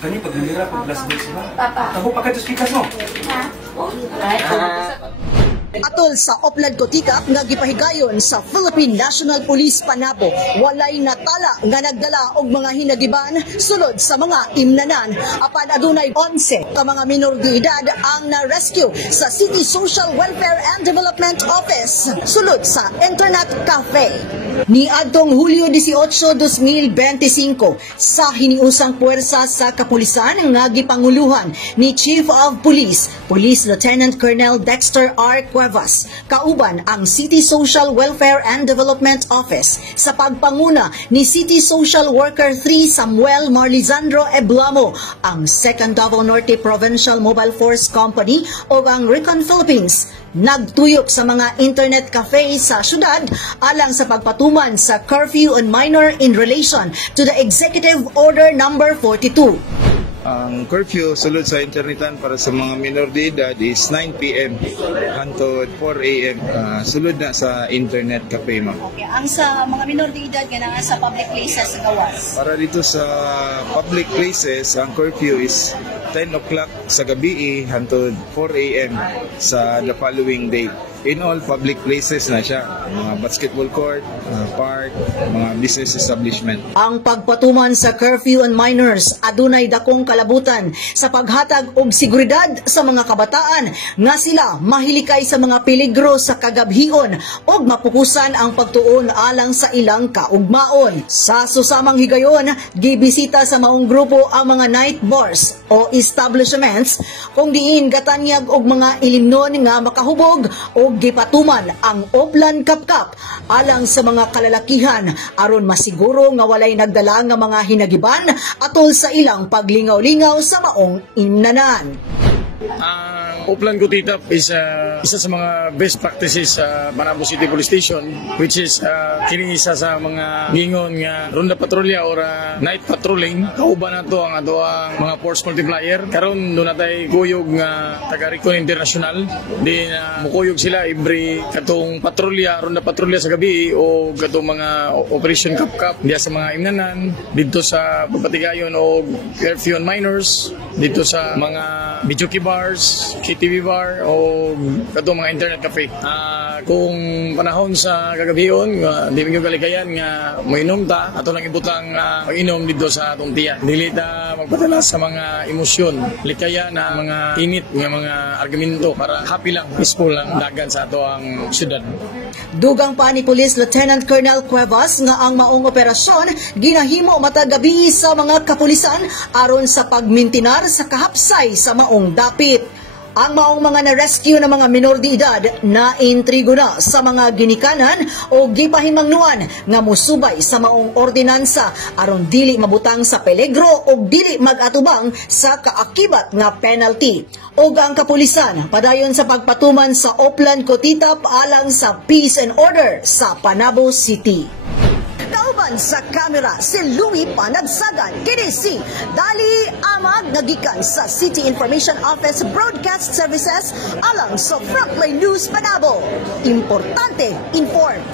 Kani paglalira pag last day sila. Papa. Tago pa ka spikas mo. Atol sa Oplan Cotica nga gipahigayon sa Philippine National Police Panabo, walay natala nga nagdala og mga hinagiban sulod sa mga imnanan. Apan adunay 11 ka mga minor de edad ang na-rescue sa City Social Welfare and Development Office sulod sa Internet Cafe. Niadtong Hulyo 18, 2025 sa hiniusang puwersa sa kapulisan nga gipanguluhan ni Chief of Police, Police Lieutenant Colonel Dexter R. Cuevas, kauban ang City Social Welfare and Development Office sa pagpanguna ni City Social Worker 3 Samuel Marlizandro Eblamo, ang 2nd Davao Norte Provincial Mobile Force Company o ang Recon Philippines, nagtuyok sa mga internet cafe sa syudad alang sa pagpatuman sa curfew on minor in relation to the Executive Order Number 42. Ang curfew sulod sa internetan para sa mga minor de edad is 9 p.m. hangtod 4 a.m. Sulod na sa internet cafe, ma'am. Okay, ang sa mga minor de edad nga sa public places sa gawas. Para dito sa public places, ang curfew is 10 o'clock sa gabi hangtod 4 a.m. sa the following day. In all public places na siya, mga basketball court, park, mga business establishment. Ang pagpatuman sa curfew on minors adunay dakong kalabutan sa paghatag og seguridad sa mga kabataan nga sila mahilikay sa mga peligro sa kagabhion ug mapukusan ang pagtuon alang sa ilang kaugmaon. Sa susamang higayon, gibisita sa maong grupo ang mga night bars o establishments kung diin gatanyag og mga ilimnon nga makahubog o gipatuman ang Oplan Kapkap alang sa mga kalalakihan aron masiguro nga walay nagdala nga mga hinagiban atol sa ilang paglingaw-lingaw sa maong imnanan. Ang Oplan Cotica is isa sa mga best practices sa Panabo City Police Station, which is kini isa sa mga gingon nga ronda patrolya or night patrolling. Kauban na to ang adoang mga force multiplier. Karon doon natay kuyog nga taga Recon International. Di mukuyog sila every katong patrolya, ronda patrolya sa gabi o katong mga operation kapkap diya sa mga imnanan, dito sa pagpatigayon o curfew on minors, dito sa mga videoke bars, KTV bar o katong mga internet cafe. Kung panahon sa kagabion, di mo kalikayan nga moinom ta ato lang ibutang pag-inom dito sa atong tiya. Dili ta magpadala sa mga emosyon, likaya na mga init nga mga argumento para happy lang, peaceful lang dagan sa ato ang syudad. Dugang pa ni Police Lieutenant Colonel Cuevas nga ang maong operasyon ginahimo matag gabi sa mga kapulisan aron sa pagmintinar sa kahapsay sa maong dapit. Ang maong mga na-rescue na mga minor de edad na intrigo na sa mga ginikanan o gipahimangnuan nga musubay sa maong ordinansa aron dili mabutang sa peligro o dili mag-atubang sa kaakibat nga penalty. O ang kapulisan padayon sa pagpatuman sa Oplan Cotica alang sa peace and order sa Panabo City. Kauban sa kamera si Louie Panagsagan, kini si Dali Amag nagikan sa City Information Office Broadcast Services alang sa Frontline News Panabo. Importante, informed.